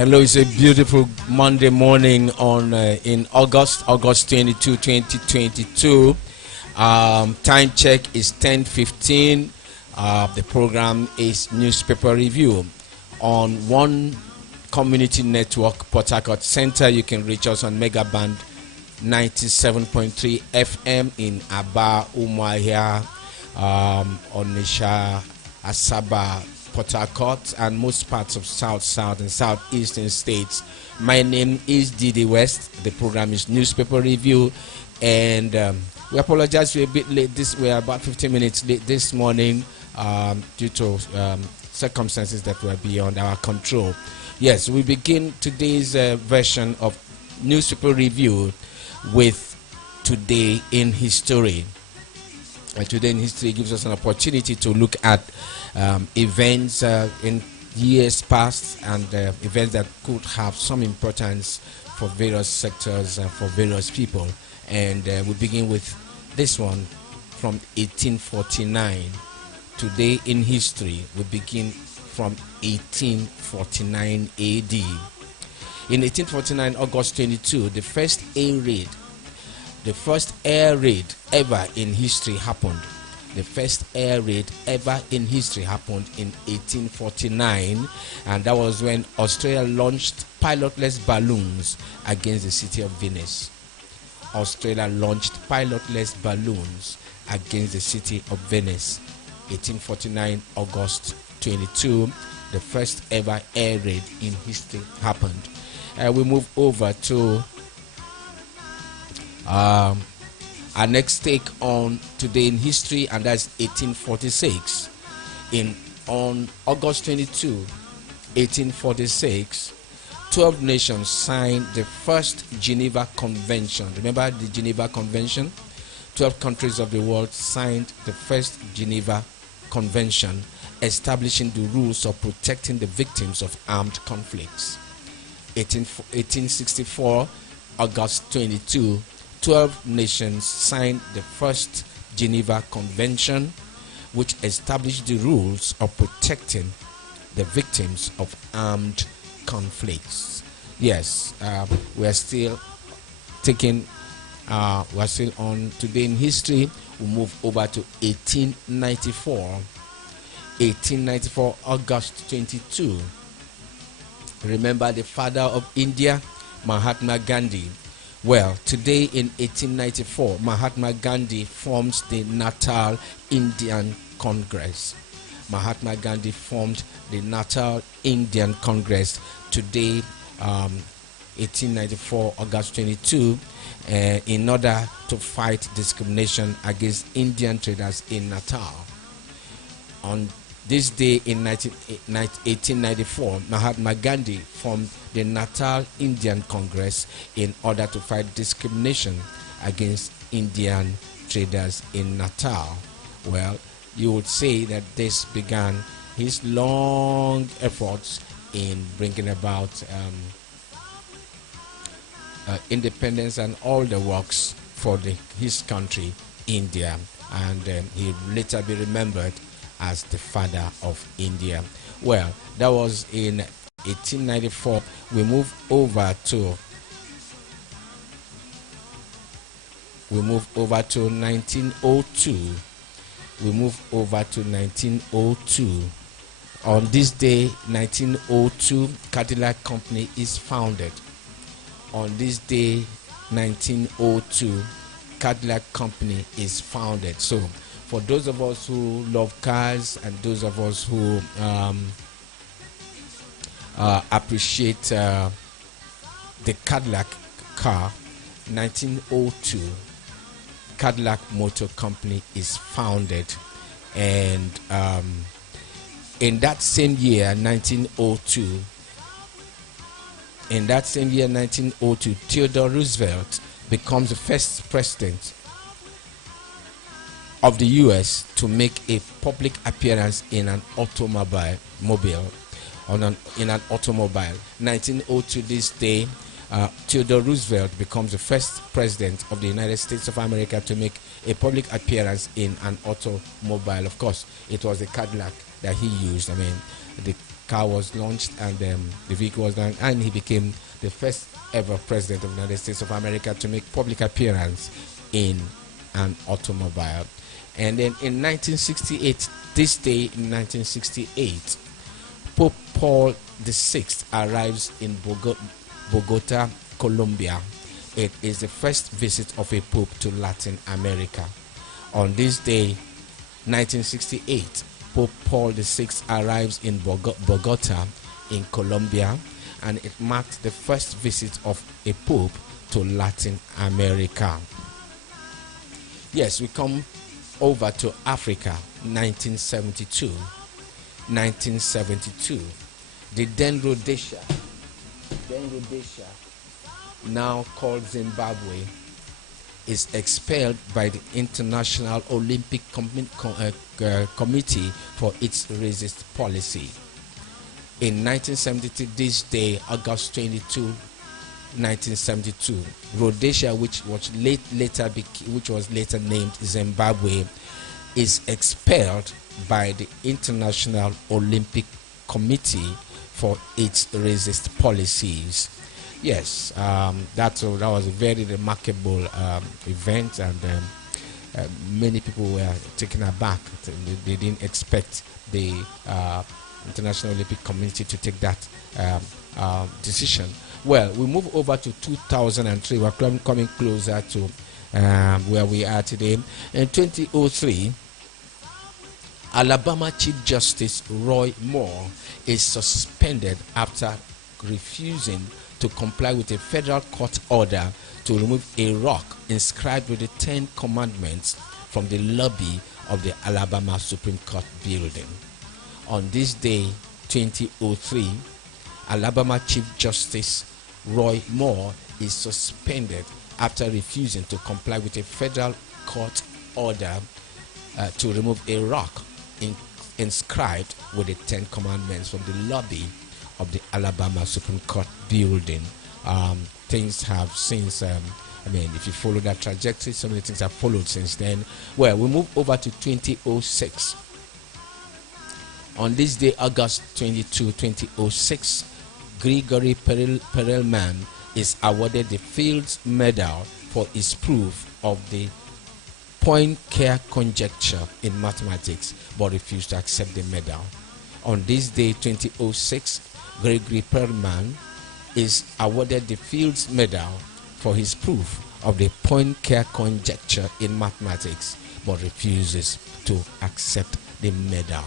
Hello, it's a beautiful Monday morning on in August 22, 2022. Time check is 10:15. The program is Newspaper Review on One Community Network, Port Harcourt Center. You can reach us on Megaband 97.3 FM in Aba, Umuahia, Onitsha, Asaba, Port Harcourt, and most parts of South and Southeastern states. My name is Didi West. The program is Newspaper Review, and we apologize we're a bit late. We're about 15 minutes late this morning due to circumstances that were beyond our control. Yes, we begin today's version of Newspaper Review with Today in History. Today in History gives us an opportunity to look at events in years past and events that could have some importance for various sectors, for various people. And we begin with this one from 1849. Today in History, we begin from 1849 AD. In 1849, August 22, the first air raid ever in history happened. The first air raid ever in history happened in 1849, and that was when Australia launched pilotless balloons against the city of Venice. Australia launched pilotless balloons against the city of Venice. 1849, August 22, the first ever air raid in history happened. We move over to our next take on Today in History, and that's 1846. On August 22, 1846, 12 nations signed the first Geneva Convention. Remember the Geneva Convention? 12 countries of the world signed the first Geneva Convention, establishing the rules of protecting the victims of armed conflicts. 1864, August 22, 12 nations signed the first Geneva Convention, which established the rules of protecting the victims of armed conflicts. Yes, we are still on Today in History. We move over to 1894. 1894, August 22. Remember the father of India, Mahatma Gandhi. Well, today in 1894, Mahatma Gandhi forms the Natal Indian Congress. Mahatma Gandhi formed the Natal Indian Congress today, 1894, August 22, in order to fight discrimination against Indian traders in Natal. On this day in 1894, Mahatma Gandhi formed the Natal Indian Congress in order to fight discrimination against Indian traders in Natal. Well, you would say that this began his long efforts in bringing about independence and all the works for his country, India. And he later be remembered as the father of India. Well, that was in 1894. We move over to 1902. We move over to 1902. On this day, 1902, Cadillac Company is founded. On this day, 1902, Cadillac Company is founded. So, for those of us who love cars and those of us who appreciate the Cadillac car, 1902, Cadillac Motor Company is founded. And in that same year, 1902, Theodore Roosevelt becomes the first president of the U.S. to make a public appearance in an automobile. 1902, this day, Theodore Roosevelt becomes the first president of the United States of America to make a public appearance in an automobile. Of course, it was the Cadillac that he used. I mean, the car was launched and the vehicle was done, and he became the first ever president of the United States of America to make public appearance in an automobile. And then in 1968, this day in 1968, Pope Paul VI arrives in Bogota, Colombia. It is the first visit of a pope to Latin America. On this day, 1968, Pope Paul VI arrives in Bogota in Colombia, and it marked the first visit of a pope to Latin America. Yes, we come over to Africa, 1972. 1972, the then Rhodesia, now called Zimbabwe, is expelled by the International Olympic Committee for its racist policy. In 1972, this day, August 22, 1972, Rhodesia, which was later named Zimbabwe, is expelled by the International Olympic Committee for its racist policies. Yes, that was a very remarkable event, and many people were taken aback. They didn't expect the International Olympic Committee to take that decision. Well, we move over to 2003. We're coming closer to where we are today. In 2003, Alabama Chief Justice Roy Moore is suspended after refusing to comply with a federal court order to remove a rock inscribed with the 10 Commandments from the lobby of the Alabama Supreme Court building. On this day, 2003, Alabama Chief Justice Roy Moore is suspended after refusing to comply with a federal court order to remove a rock inscribed with the 10 Commandments from the lobby of the Alabama Supreme Court building. Things have since, if you follow that trajectory, so many things have followed since then. Well, we move over to 2006. On this day, August 22, 2006, Gregory Perelman is awarded the Fields Medal for his proof of the Poincare conjecture in mathematics, but refused to accept the medal. On this day, 2006, Gregory Perelman is awarded the Fields Medal for his proof of the Poincare conjecture in mathematics, but refuses to accept the medal.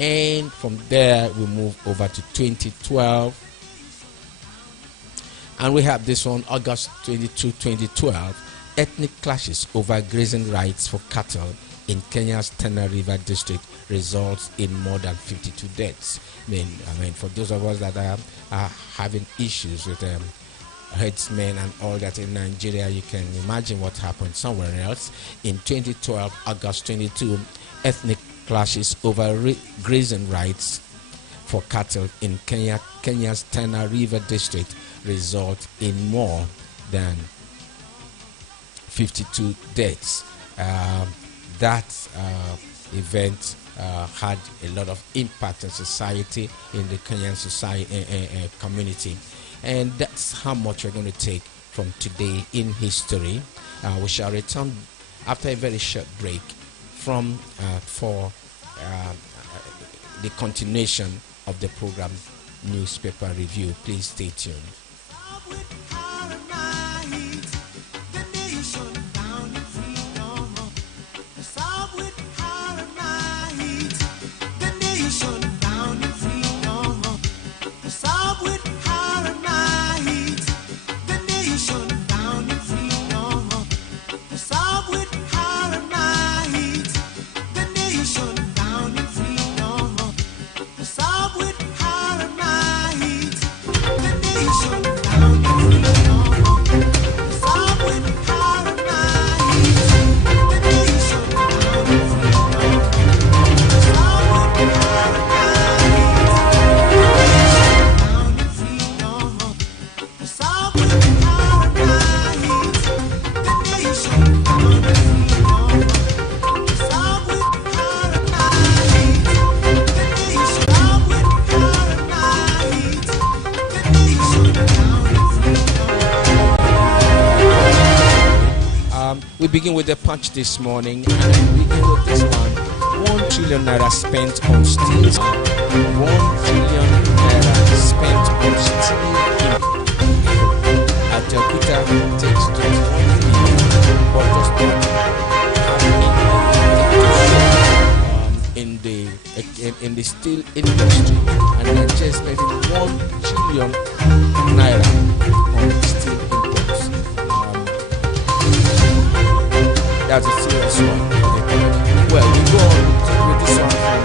And from there, we move over to 2012. And we have this one, August 22, 2012. Ethnic clashes over grazing rights for cattle in Kenya's Tana River district results in more than 52 deaths. I mean, for those of us that are having issues with herdsmen and all that in Nigeria, you can imagine what happened somewhere else. In 2012, August 22, ethnic clashes over grazing rights for cattle in Kenya's Tana River district result in more than 52 deaths. That event had a lot of impact on society, in the Kenyan society community, and that's how much we're going to take from today in history. We shall return after a very short break for the continuation of the program Newspaper Review. Please stay tuned. begin with the punch this morning, and I begin with this one. 1 trillion naira spent on steel. 1 trillion naira spent on steel. Ajakuta takes 21 billion, but does not have in the steel industry, and Nigeria is spending 1 trillion naira on steel imports. That's a serious one. Well, we go on with this one from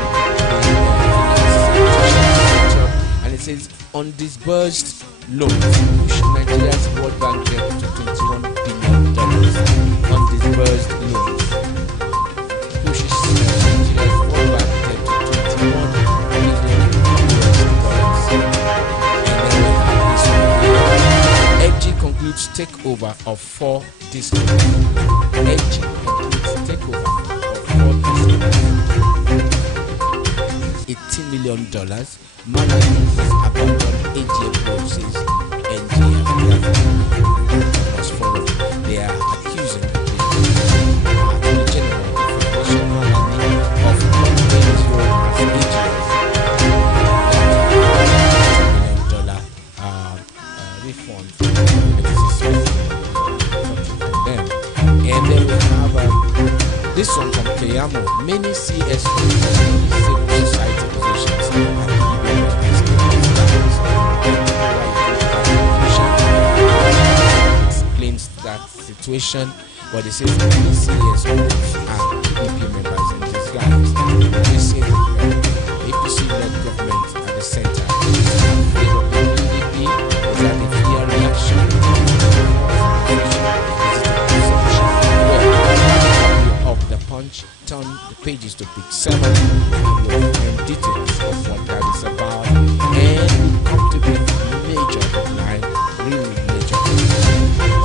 the and it says undisbursed loans push Nigeria's World Bank debt to $21 billion. Undisbursed loans pushes Nigeria's World Bank debt to $21 billion. And then we have this one. EG concludes takeover of 4 discos. EG concludes takeover of 4 discos. $18 million. Malawi has abandoned AGM process and they are accusing the General Federation Malawi of not paying its role as AGM. $18 million refund. And then we have this one from Keyamo. Many CS civil society positions explains that situation, but it says many CS are PDP members in disguise. They say APC-led government at the center is afraid of the PDP. Is that a fear reaction? Of the punch, turn the pages to page 7 and you'll find details of what that is about, and we come to the major headline, real major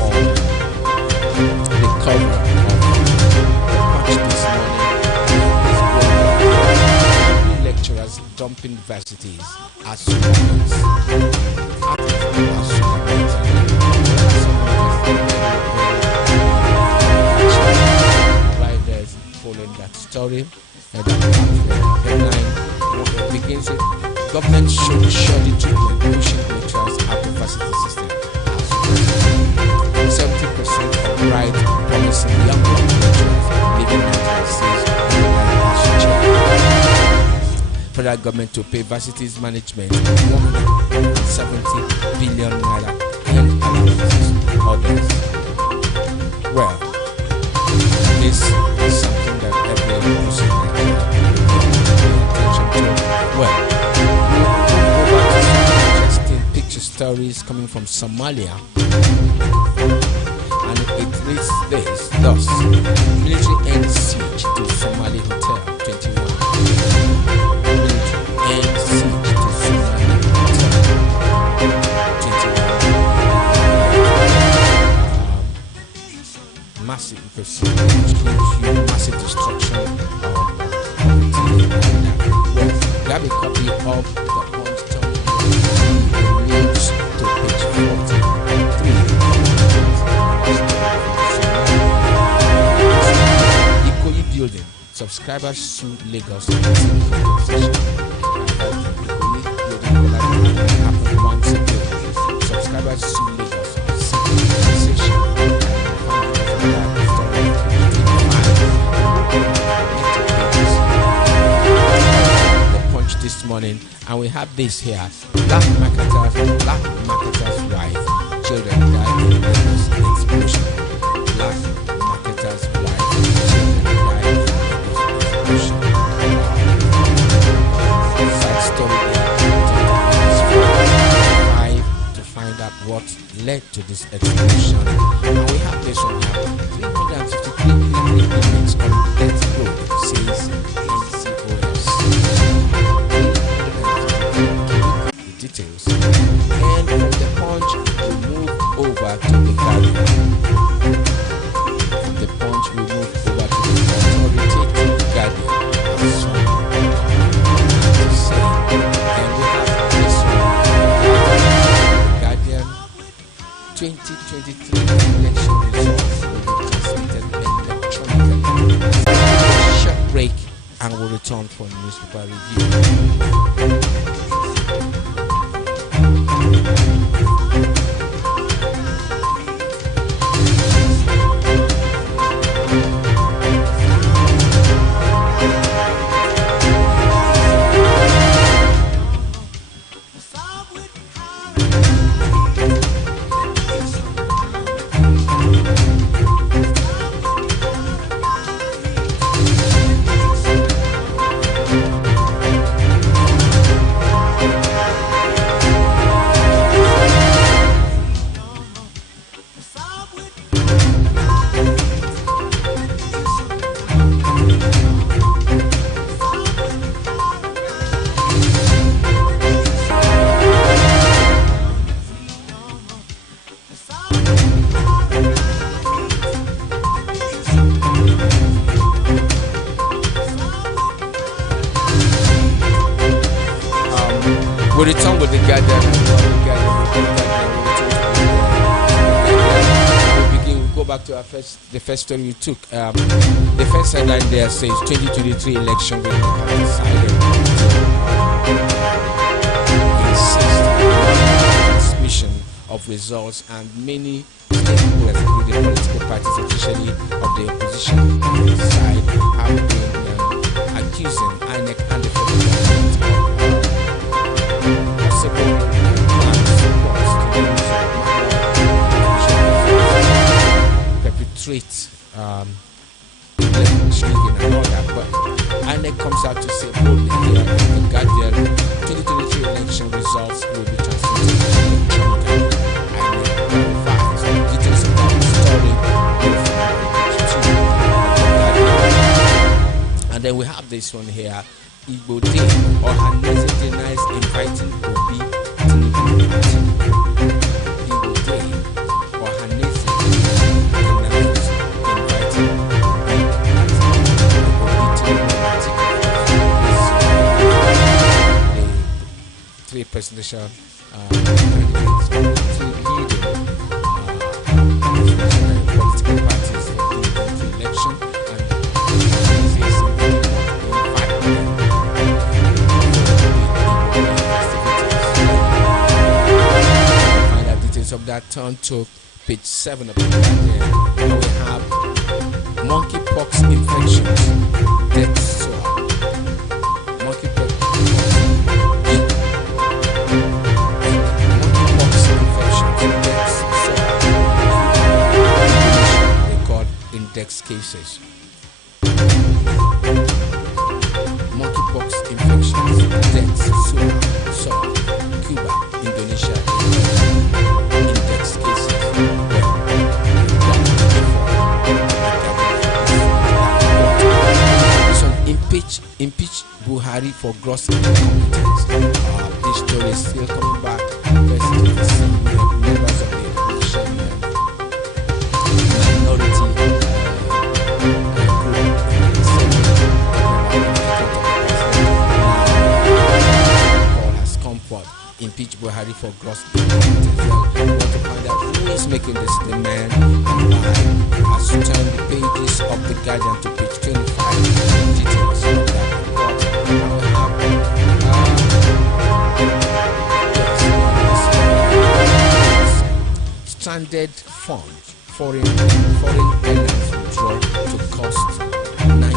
on the cover of the punch this morning. Lecturers dump universities as students. Following that story, and the headline begins with government should surely treatment pushing lecturers out of varsity system. 70% of bright, promising young lecturers leaving Nigeria, says federal government to pay varsities management 170 billion naira in allowances. Others. Well, this is something that every person can pay attention to. Well, we'll go back to some interesting picture stories coming from Somalia, and it reads this thus: military ends siege to Somali hotel 21. Military ends siege to Somali hotel 21. Massive massive destruction of property. Well, grab a copy of the Punch news to page 43. Ikoyi building. Subscribers sue Lagos. Happened once ago. Subscribers sue Lagos. This morning, and we have this here: black marketer's wife, children died in Lagos explosion. Black marketer's wife, children died in Lagos explosion. Sad story there. To find out what led to this explosion, and we have this one here: 353 inmates on death row, says NCOS. Details. And from the Punch, we move over to the Guardian. From the Punch, we move over to the authoritative Guardian. As well. To say, and we have this one. Guardian 2023 election results will be transmitted and we'll return for newspaper review. We return with the Guardian and we begin. We go back to the first story we took. The first headline there says 2023 election will have decided. Transmission of results, and many stakeholders, including political parties, especially of the opposition side, have been accusing INEC and the federal government perpetrate cheating and all that, but INEC comes out to say boldly here in the Guardian 2023 election results will be transmitted electronically. INEC verifies details about the story and then we have this one here. Igbo Day or Hanese denies inviting Obi Tinubu party. Igbo Day or Hanese denies inviting Obi Tinubu party. The three presidential candidates, three leading political parties for the election, of that. Turn to page 7 of the Guardian. Now we have monkeypox infections, deaths so monkeypox infections, deaths so record index cases. Monkeypox infections, deaths so Cuba, Indonesia, index cases. Impeach Buhari for gross incompetence. This story is still coming back. First to the senior members of the opposition minority group. Paul has come forth. Impeach Buhari for gross incompetence. We want to find out who is making this demand and why. As you turn the pages of the Guardian to page 25, details of that report. Stranded funds, foreign airlines withdrawal to cost 9.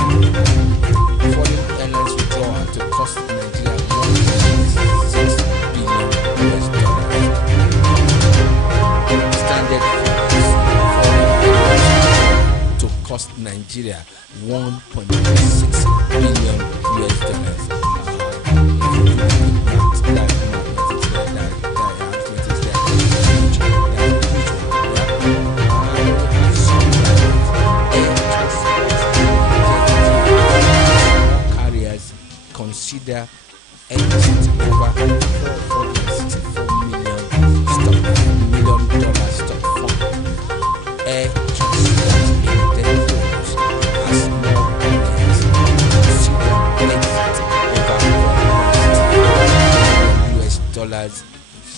Foreign airlines withdrawal to cost Nigeria $1.6 billion. Stranded funds, foreign airlines to cost Nigeria $1.6 billion. Consider exit over $464 million stock fund. Air transport indexes as more companies consider exit over $464 million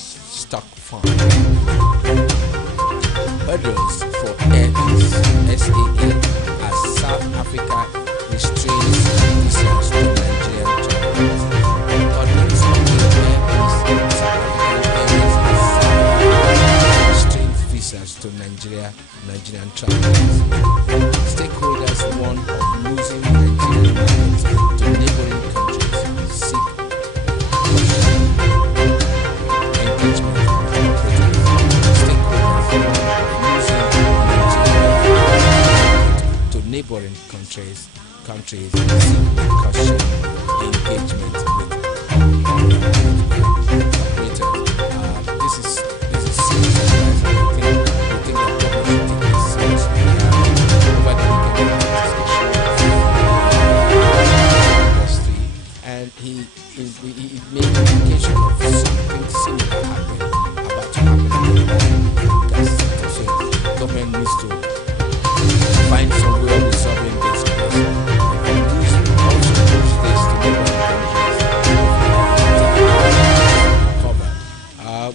stock fund. Hurdles for Air SAA as South Africa restrains visa. travelers. Stakeholders warn of losing Nigerian markets to neighboring countries. Seek engagement with operators. Stakeholders warn of losing Nigerian to neighboring countries. Seek caution engagement with operators. This is serious advice, and we think that government should take this seriously. Over the weekend, we had a discussion with the industry, and he made an indication of something similar about to happen in the gas sector. So government needs to find some way of resolving this question. Also use this to neighboring countries.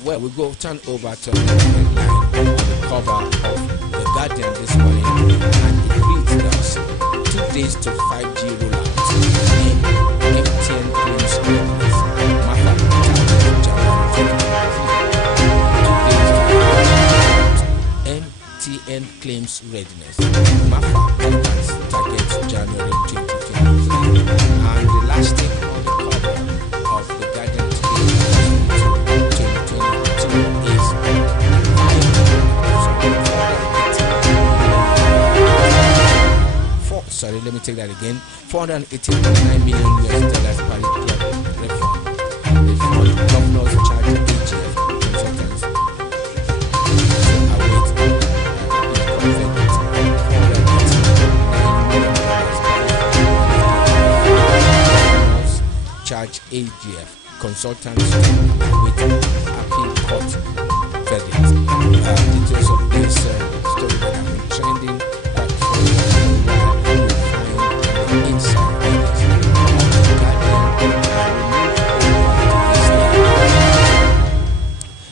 Well, we go turn over to the headline on the cover of The Guardian this morning, and it reads thus: 2 days to 5G rollout. MTN claims readiness. MAFA target January 2023. 2 days to 5G rollout. MTN claims readiness. MAFA targets January 2023. And the last thing on the cover of The Guardian today, sorry, let me take that again. $418.9 million US per reform. Governors charge AGF consultants await $418.9 million charge AGF consultants with appeal court verdict. Details of this story that have been trending back for a while. Inside pages of The Guardian.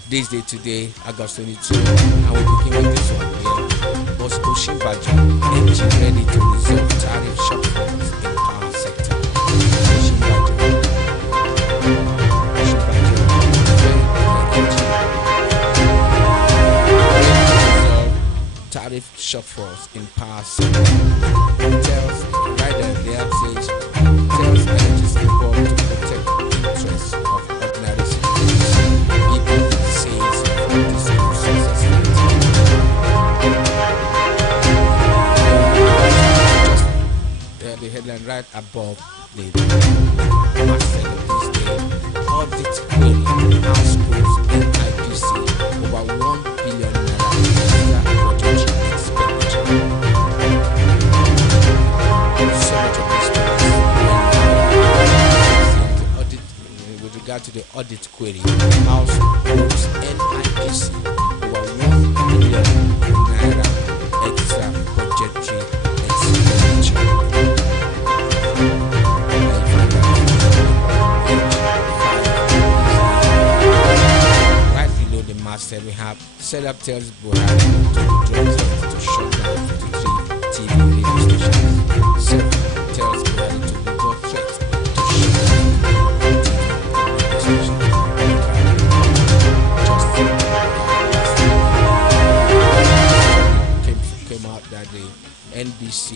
This day today, August 22, and we begin with this one here. Was Oshimbajo engine ready to resolve tariff shortfalls in power sector? Oshimbajo tariff shortfalls in power sector. Tells electricity board to protect interests of ordinary citizens. EPP says this resources. Just the headline right above the masthead of this day: audit query households in IPC over $1 billion extra budgetary expenditure. So much of this with regard to the audit query, households NIPC over $1 billion extra budgetary expenditure. Right below the masthead, we have setup tells Buhari to shut down 53 TV radio stations. Setup tells Buhari to withdraw threat to shut down came out that the NBC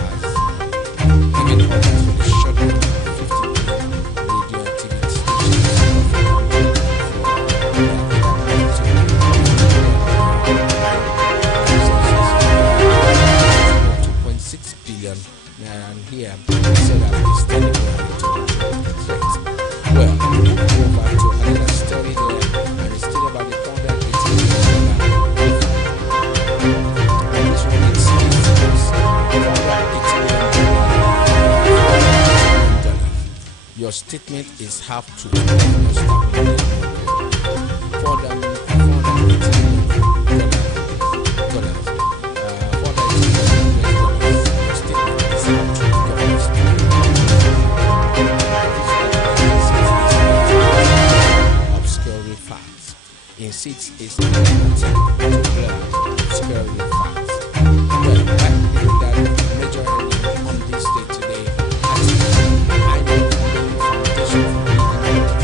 has given orders for the shutdown of 50 radio and TV stations $2.6 billion. And here said that the standing to threat. Well, we move over to another story there, and it's still about the $418 million. And this one is $418 million. Your statement is half true. In 6 is an attempt to blur obscure facts. Well, back to that major headline on this day today. I need laying foundation for legal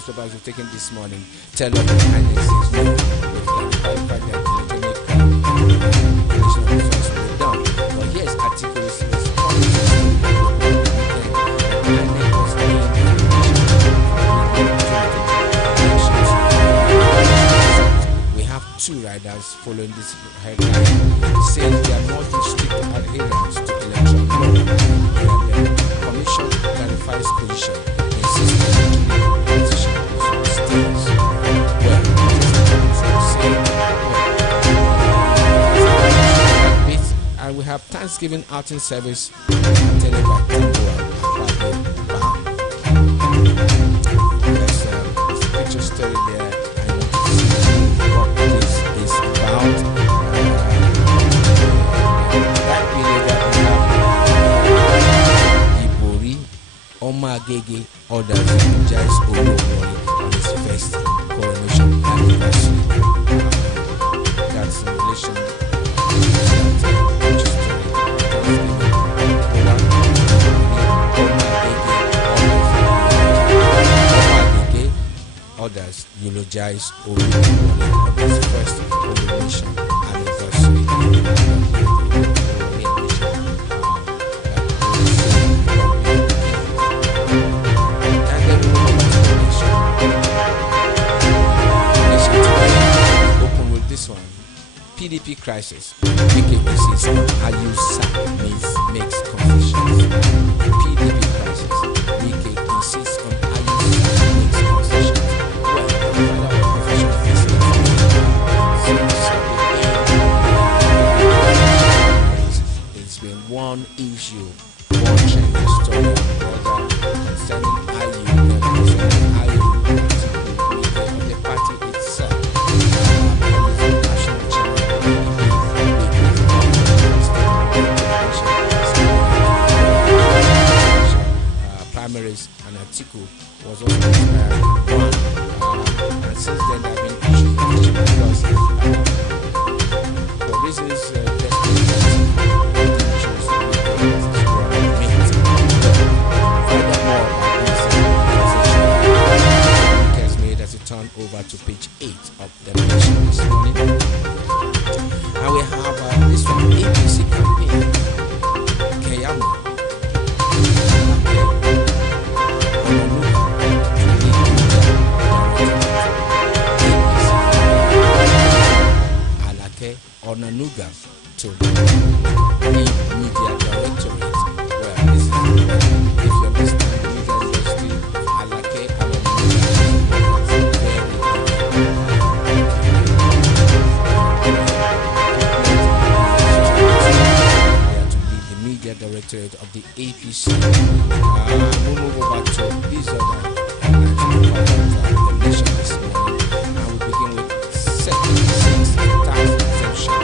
newspapers we've taken this morning tell us that INEC says no. We've clarified that electronic election results will be done. But here's article is responding to INEC was named we have two riders following this headline. It says they are not strict adherents to election law. The commission clarifies position, insisting on position states. Well, and we have Thanksgiving outing service attended by Tamboa. There's a picture story there. What this is about. That video that we have Ibori Omagege orders Judge Olowori on his first coronation anniversary. That's in relation to that Omagege orders eulogize Olowori on his first coronation anniversary. And then we move over to the nation. Open with this one. PDP crisis. PKP says Ayusa makes concessions. PDP crisis. PKP insists on Ayusa makes concessions. Well, the final concession is it's been one issue, one trending story concerning IU of the party itself. Primaries and Atiku was also inspired one, and since then there have been issues because for reasons made as a turn over to page 8 of the nation this morning, and we have this one APC campaign Keyamo. Onanuga to lead media directorate. Well, this is if you understand the media industry, Alake Onanuga to lead the media directorate of the APC. We'll move over to these other the nation this morning, and we'll begin with 76 tax exemption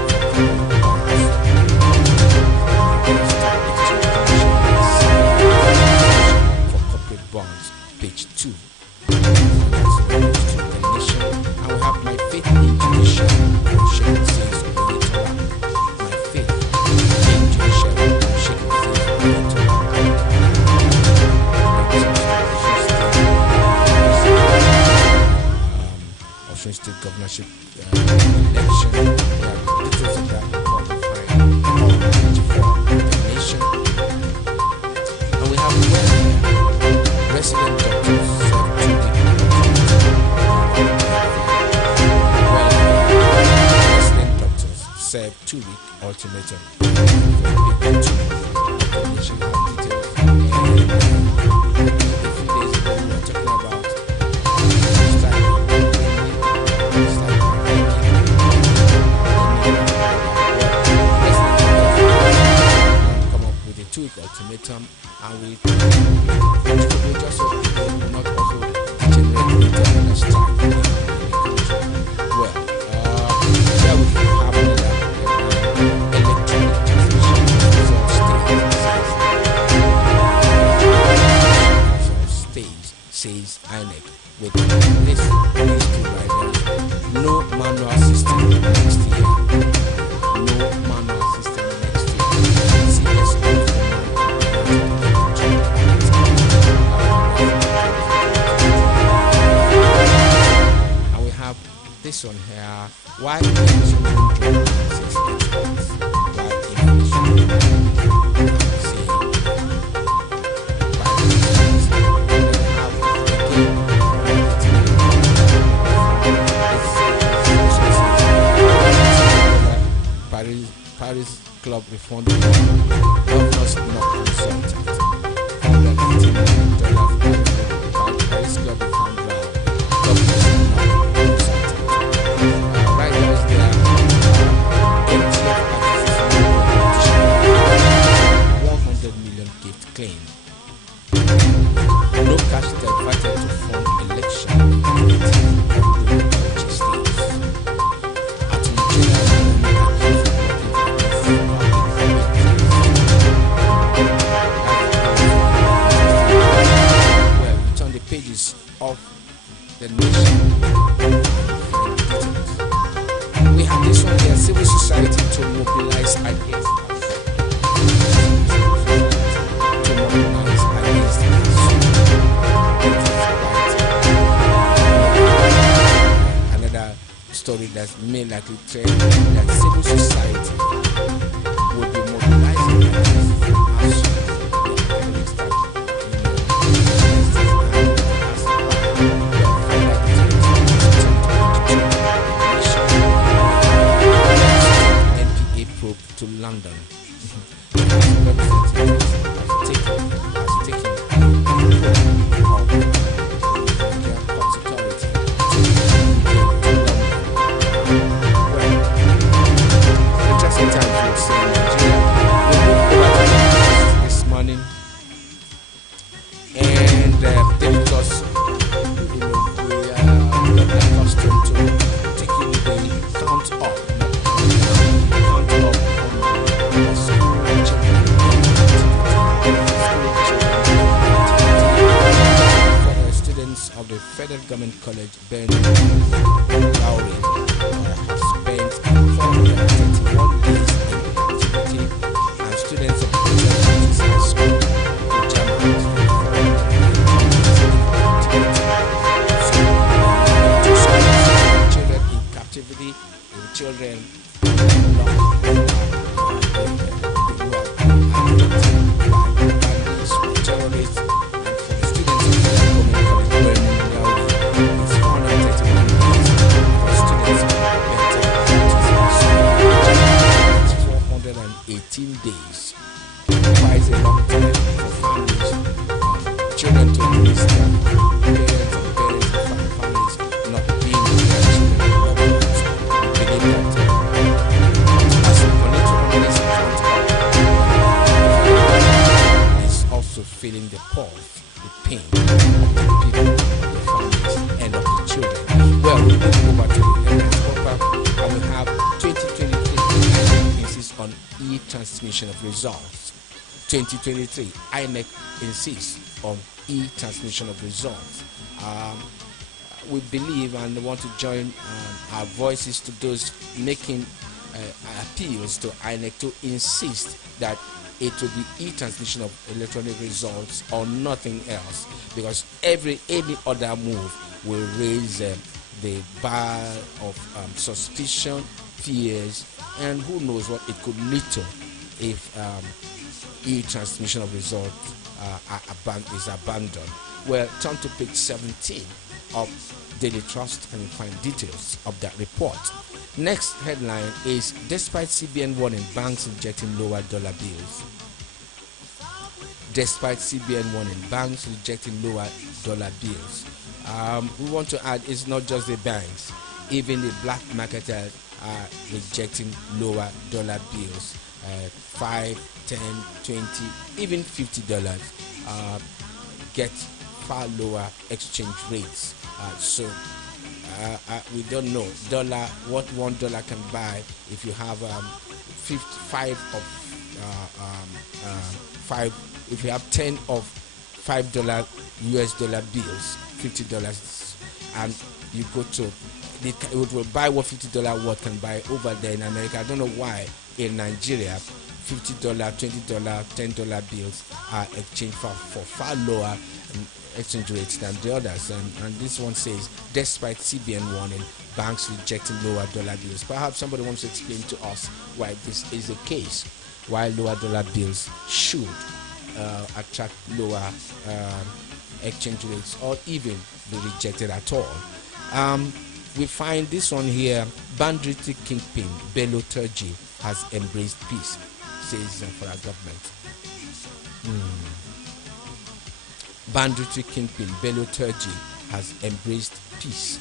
for corporate bonds, page 2. That's the nation, and we have my faith in judicial shaking says my faith in judicial shaking says Osun State governorship election. Details of that qualifying on page 4 of the nation. And we have resident doctors serve 2-week ultimatum. Page 2 of the nation have details. And a few days ago we were talking about ultimatum, and we just so people will not also degenerate into another strike in the country. Well, here we have another electronic transmission result stays, says INEC, with these two riders, no manual system next year. No manual system next year. CSO this one here. Why inflation don't drop 6 exports? Why inflation say Paris Club refund governors not consultant. $418 million Paris Club refund governors not consultant. Right now, there are 100 million gift claim. No cash diverted to fund election of the states. Attorney General pages of the nation. We have this one here, civil society to mobilize against us. Another story that's may likely trend that civil society would be mobilizing against us. To London. Interesting times we'll see in Nigeria. We moved over this morning, and because we are not accustomed to taking the count up. Of the Federal Government College, Ben Lowry, have spent 421 days in activity, and students of the High School children in captivity, children terrorists. Days, quite a long time for families, children to lose their parents and families not being with their children. We believe that as we connect to this is also feeling the pulse, the pain of the people, the families, and of the children. Well, we move over to the next proper, and we have 2023 on e-transmission of results. 2023, INEC insists on e-transmission of results. We believe and want to join our voices to those making appeals to INEC to insist that it will be e-transmission of electronic results or nothing else, because any other move will raise the bar of suspicion, fears, and who knows what it could lead to if e-transmission of results is abandoned. Well, turn to page 17 of Daily Trust and you find details of that report. Next headline is, despite CBN warning, banks rejecting lower dollar bills. Despite CBN warning, banks rejecting lower dollar bills. We want to add, it's not just the banks, even the black marketers are rejecting lower dollar bills. $5, $10, $20, even $50 get far lower exchange rates. So we don't know what $1 can buy if you have 5 if you have 10 of $5 US dollar bills, $50, and you go to it will buy what $50 worth can buy over there in America. I don't know why in Nigeria $50, $20, $10 bills are exchanged for far lower exchange rates than the others. And this one says, despite CBN warning, banks rejecting lower dollar bills. Perhaps somebody wants to explain to us why this is the case, why lower dollar bills should attract lower exchange rates or even be rejected at all. We find this one here. Banditry kingpin Bello Turji has embraced peace, says for our government. Banditry kingpin Bello Turji has embraced peace.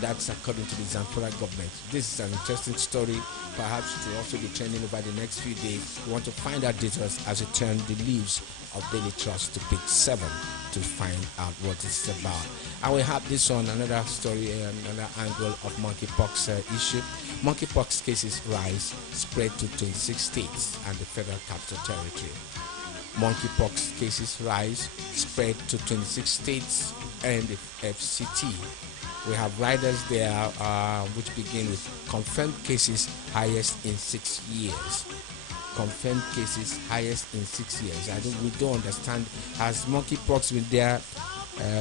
That's according to the Zamfara government. This is an interesting story. Perhaps it will also be trending over the next few days. We want to find out details as we turn the leaves of Daily Trust to page 7 to find out what this is about. And we have this on another story, another angle of monkeypox issue. Monkeypox cases rise, spread to 26 states and the Federal Capital Territory. Monkeypox cases rise, spread to 26 states and the FCT. We have riders there which begin with confirmed cases highest in 6 years. Confirmed cases highest in 6 years. We don't understand. Has monkeypox been there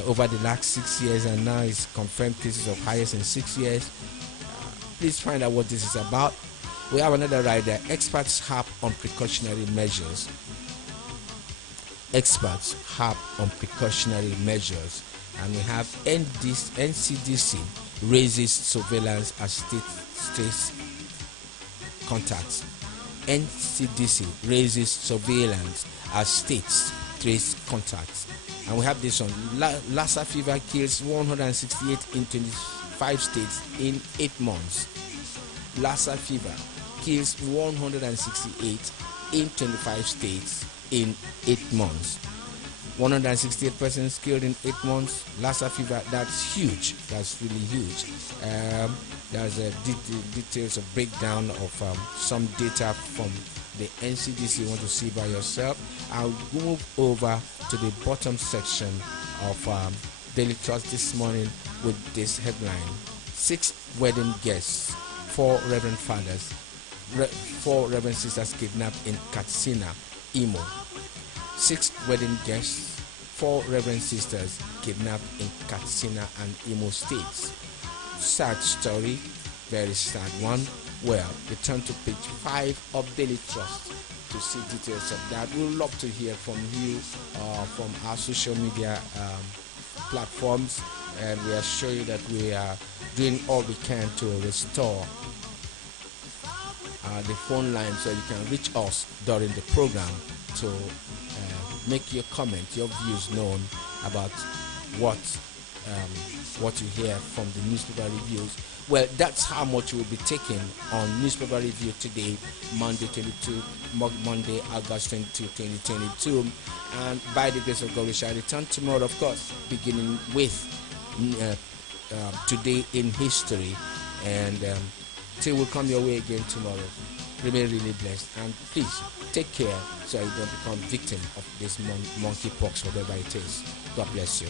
over the last 6 years and now it's confirmed cases of highest in 6 years? Please find out what this is about. We have another rider. Experts harp on precautionary measures. Experts harp on precautionary measures. And we have NCDC raises surveillance as states contacts. NCDC raises surveillance as states trace contacts. And we have this one. Lassa fever kills 168 in 25 states in 8 months. Lassa fever kills 168 in 25 states in 8 months. 168 persons killed in 8 months. Lassa fever, that's huge. That's really huge. There's details of breakdown of some data from the NCDC you want to see by yourself. I'll move over to the bottom section of Daily Trust this morning with this headline: 6 wedding guests, 4 reverend fathers, 4 reverend sisters kidnapped in Katsina, Imo. 6 wedding guests, 4 reverend sisters kidnapped in Katsina and Imo states. Sad story, very sad one. Well, we turn to page 5 of Daily Trust to see details of that. We'd love to hear from you from our social media platforms, and we assure you that we are doing all we can to restore the phone line so you can reach us during the program to make your comment, your views known about what you hear from the newspaper reviews. Well, that's how much we'll be taking on newspaper review today, Monday, August 22, 2022. And by the grace of God, we shall return tomorrow, of course, beginning with Today in History. And till we come your way again tomorrow, remain really blessed. And please, take care so you don't become victim of this monkeypox, whatever it is. God bless you.